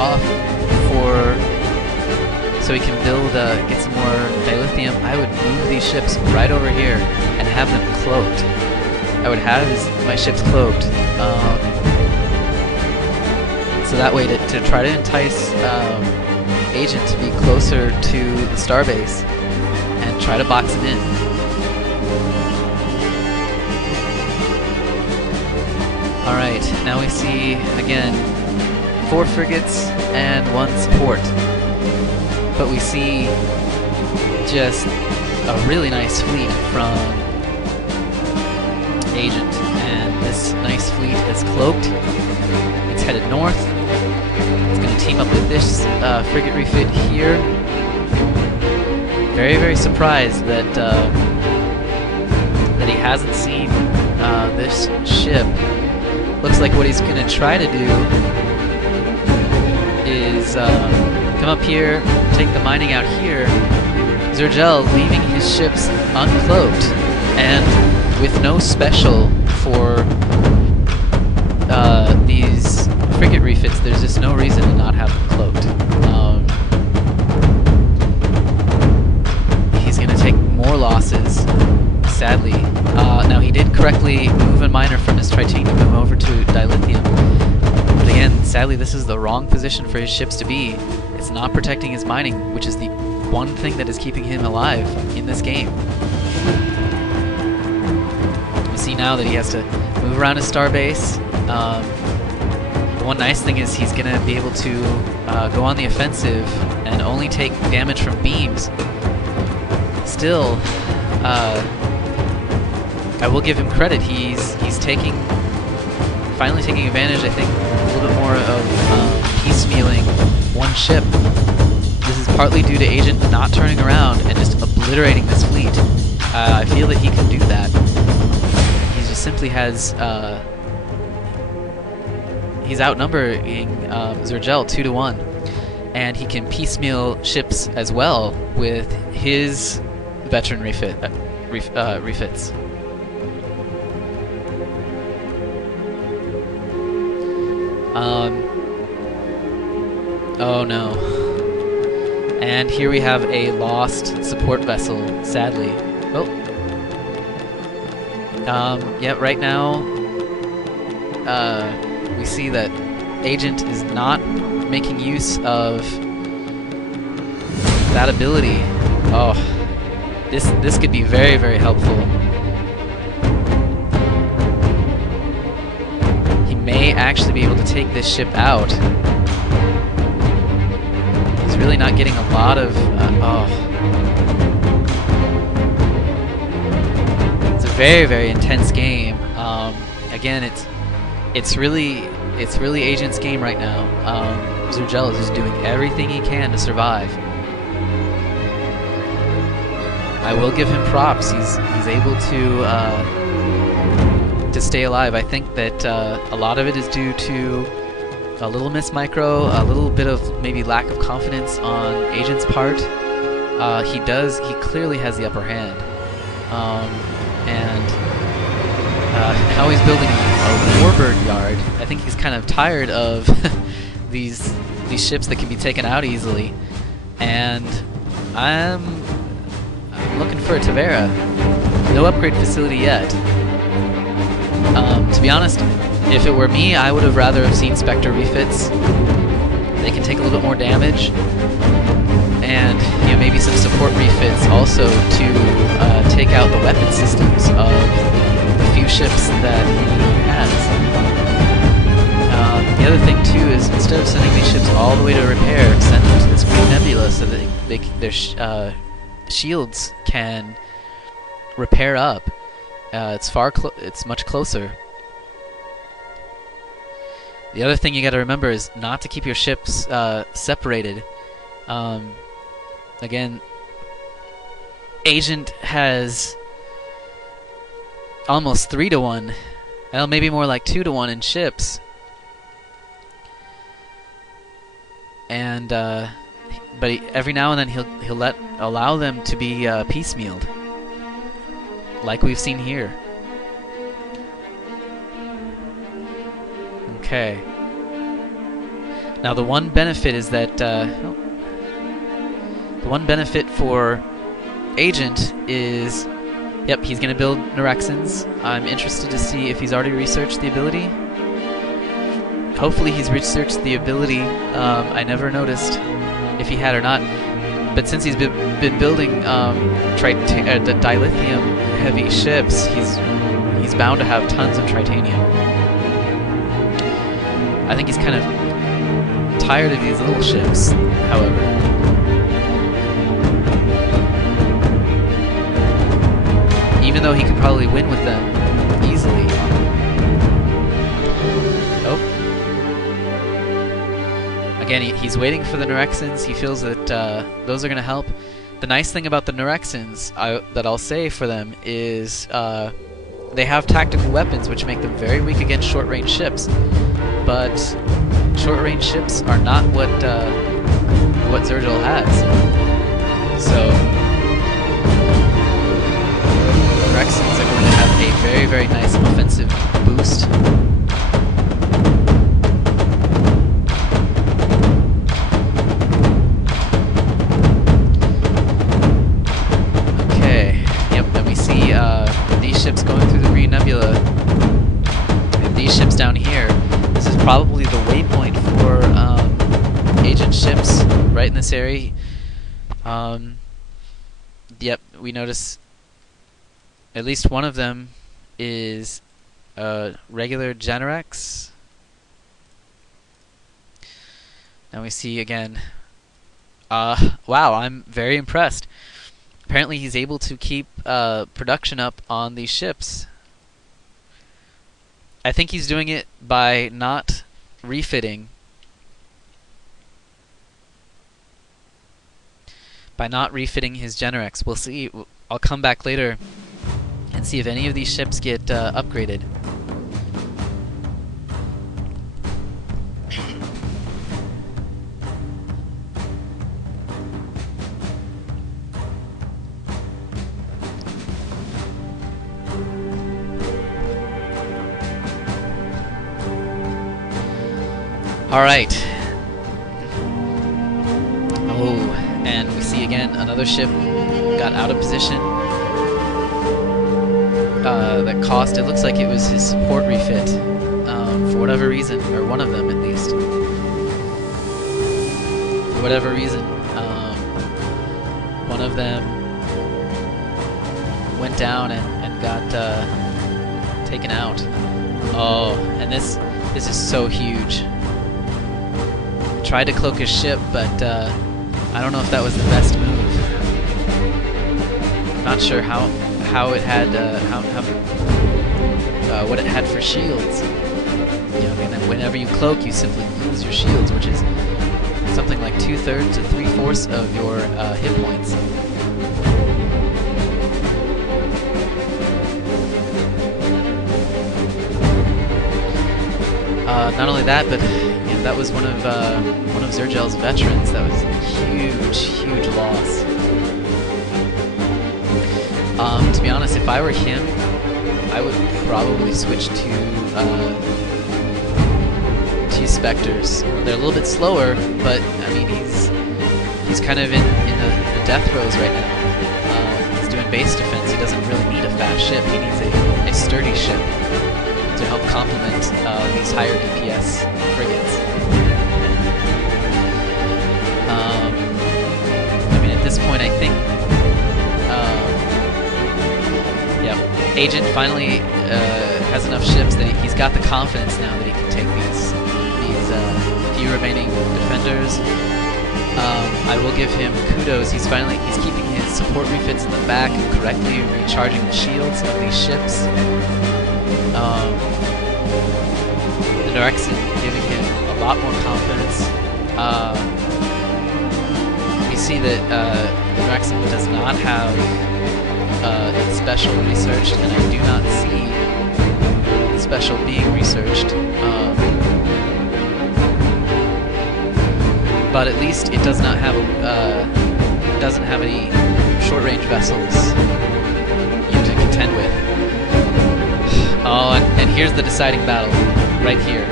off for so he can build, get some more dilithium, I would move these ships right over here and have them cloaked. I would have my ships cloaked, so that way to try to entice Agent to be closer to the starbase and try to box him in. Alright, now we see, again, 4 frigates and 1 support. But we see just a really nice fleet from Agent. And this nice fleet is cloaked. It's headed north. It's going to team up with this frigate refit here. Very, very surprised that that he hasn't seen this ship. Looks like what he's going to try to do is come up here, take the mining out here. Xerjel leaving his ships uncloaked and with no special for these frigate refits. There's just no reason to not have them cloaked. He's going to take more losses, sadly. Now he did correctly move a miner from his titanium over to dilithium. But again, sadly, this is the wrong position for his ships to be. It's not protecting his mining, which is the one thing that is keeping him alive in this game. You see now that he has to move around his starbase. The one nice thing is he's going to be able to go on the offensive and only take damage from beams. Still, I will give him credit. He's finally taking advantage, I think, a little bit more of piecemealing one ship. This is partly due to Agent not turning around and just obliterating this fleet. I feel that he can do that. He just simply has he's outnumbering Xerjel 2-1, and he can piecemeal ships as well with his veteran refits. Oh no. And here we have a lost support vessel, sadly. Oh. Yeah, right now, we see that Agent is not making use of that ability. Oh, this could be very, very helpful. He may actually be able to take this ship out. He's really not getting a lot of. It's a very, very intense game. Again, it's really Agent's game right now. Xerjel is just doing everything he can to survive. I will give him props. He's able to stay alive. I think that a lot of it is due to a little miss micro, a little bit of maybe lack of confidence on Agent's part. He clearly has the upper hand. And now he's building a warbird yard. I think he's kind of tired of these ships that can be taken out easily. And I'm looking for a Tavera. No upgrade facility yet. To be honest, if it were me, I would have rather have seen Spectre refits. They can take a little bit more damage, and maybe some support refits also to take out the weapon systems of the few ships that he has. The other thing too is instead of sending these ships all the way to repair, send them to this Green Nebula so that their shields can repair up. It's much closer. The other thing you got to remember is not to keep your ships separated. Again, Agent has almost 3-1. Well, maybe more like 2-1 in ships. And but every now and then he'll allow them to be piecemealed, like we've seen here. Okay. Now the one benefit is that the one benefit for Agent is, yep, he's going to build Neurexins. I'm interested to see if he's already researched the ability. Hopefully he's researched the ability. I never noticed if he had or not. But since he's been building the dilithium heavy ships, he's bound to have tons of tritanium. I think he's kind of tired of these little ships, however. Even though he could probably win with them easily. Oh. Again, he's waiting for the Neurexins. He feels that those are going to help. The nice thing about the Neurexins that I'll say for them is they have tactical weapons which make them very weak against short-range ships. But short-range ships are not what Xerjel has. So Neurexins are going to have a very, very nice offensive boost. Okay, yep, and we see these ships going through the Green Nebula. And these ships down here, this is probably the waypoint for Agent ships right in this area. Yep, we notice at least one of them is a regular Generex. Now we see again. Wow, I'm very impressed. Apparently he's able to keep production up on these ships. I think he's doing it by not refitting. By not refitting his Generex. We'll see. I'll come back later and see if any of these ships get upgraded. Alright. Oh, and we see again another ship got out of position. That cost, it looks like it was his support refit, for whatever reason, or one of them at least. For whatever reason, one of them went down and got taken out. Oh, and this is so huge. Tried to cloak his ship, but I don't know if that was the best move. Not sure how it had what it had for shields. You know, and then whenever you cloak, you simply lose your shields, which is something like 2/3 to 3/4 of your hit points. Not only that, but you know, that was one of Xerjel's veterans. That was a huge loss. To be honest, if I were him, I would probably switch to Spectres. They're a little bit slower, but I mean he's kind of in the death throes right now. He's doing base defense. He doesn't really need a fast ship. He needs a sturdy ship to help complement these higher DPS frigates. I mean, at this point, I think, yeah, Agent finally has enough ships that he's got the confidence now that he can take these few remaining defenders. I will give him kudos. He's keeping his support refits in the back, correctly recharging the shields of these ships. The Neurexin giving him a lot more confidence. We see that the Neurexin does not have its special researched, and I do not see the special being researched. But at least it does not have doesn't have any short-range vessels to contend with. Oh, and here's the deciding battle right here.